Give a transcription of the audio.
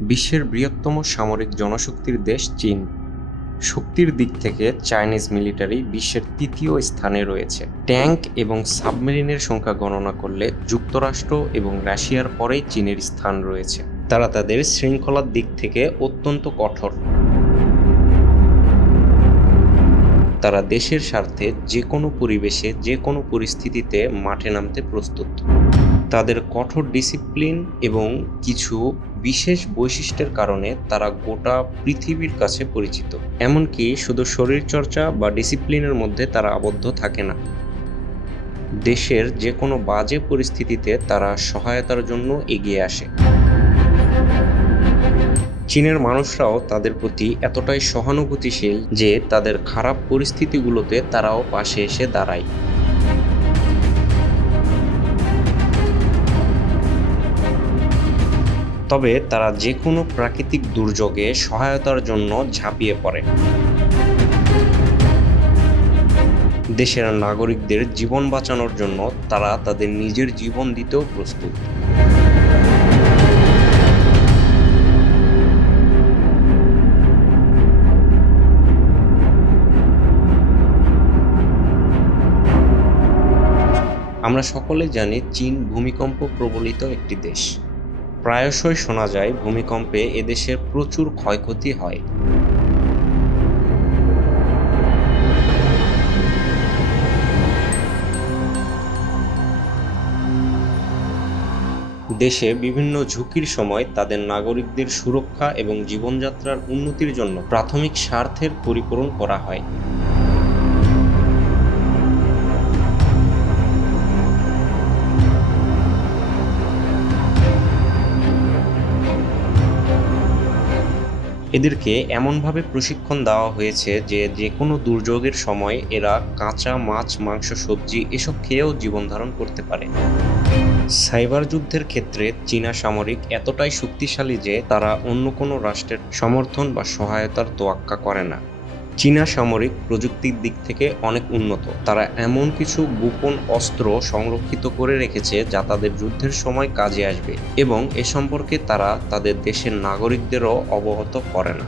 বিশ্বের বৃহত্তম সামরিক জনশক্তির দেশ চীন। শক্তির দিক থেকে চাইনিজ মিলিটারি বিশ্বের তৃতীয় স্থানে রয়েছে। ট্যাঙ্ক এবং সাবমেরিনের সংখ্যা গণনা করলে যুক্তরাষ্ট্র এবং রাশিয়ার পরেই চীনের স্থান রয়েছে। তারা তাদের শৃঙ্খলার দিক থেকে অত্যন্ত কঠোর। তারা দেশের স্বার্থে যে কোনো পরিবেশে যে কোনো পরিস্থিতিতে মাঠে নামতে প্রস্তুত। তাদের কঠোর ডিসিপ্লিন এবং কিছু বিশেষ বৈশিষ্ট্যের কারণে তারা গোটা পৃথিবীর কাছে পরিচিত। এমনকি শুধু শরীরচর্চা বা ডিসিপ্লিনের মধ্যে তারা আবদ্ধ থাকে না। দেশের যে কোনো বাজে পরিস্থিতিতে তারা সহায়তার জন্য এগিয়ে আসে। চীনের মানুষরাও তাদের প্রতি এতটাই সহানুভূতিশীল যে তাদের খারাপ পরিস্থিতিগুলোতে তারাও পাশে এসে দাঁড়ায়। তবে তারা যে কোনো প্রাকৃতিক দুর্যোগে সহায়তার জন্য ঝাঁপিয়ে পড়ে। দেশের নাগরিকদের জীবন বাঁচানোর জন্য তারা তাদের নিজের জীবন দিতেও প্রস্তুত। আমরা সকলে জানি চীন ভূমিকম্প প্রবলিত একটি দেশ। প্রায়শই শোনা যায় ভূমিকম্পে এদেশের প্রচুর ক্ষয়ক্ষতি হয়। দেশে বিভিন্ন ঝুঁকির সময় তাদের নাগরিকদের সুরক্ষা এবং জীবনযাত্রার উন্নতির জন্য প্রাথমিক স্বার্থের পরিপূরণ করা হয়। এদেরকে এমনভাবে প্রশিক্ষণ দেওয়া হয়েছে যে যে কোনো দুর্যোগের সময় এরা কাঁচা মাছ, মাংস, সবজি এসব খেয়েও জীবন ধারণ করতে পারে। সাইবার যুদ্ধের ক্ষেত্রে চীনা সামরিক এতটাই শক্তিশালী যে তারা অন্য কোনো রাষ্ট্রের সমর্থন বা সহায়তার তোয়াক্কা করে না। চীনা সামরিক প্রযুক্তির দিক থেকে অনেক উন্নত। তারা এমন কিছু গোপন অস্ত্র সংরক্ষিত করে রেখেছে যা তাদের যুদ্ধের সময় কাজে আসবে এবং এ সম্পর্কে তারা তাদের দেশের নাগরিকদেরও অবগত করে না।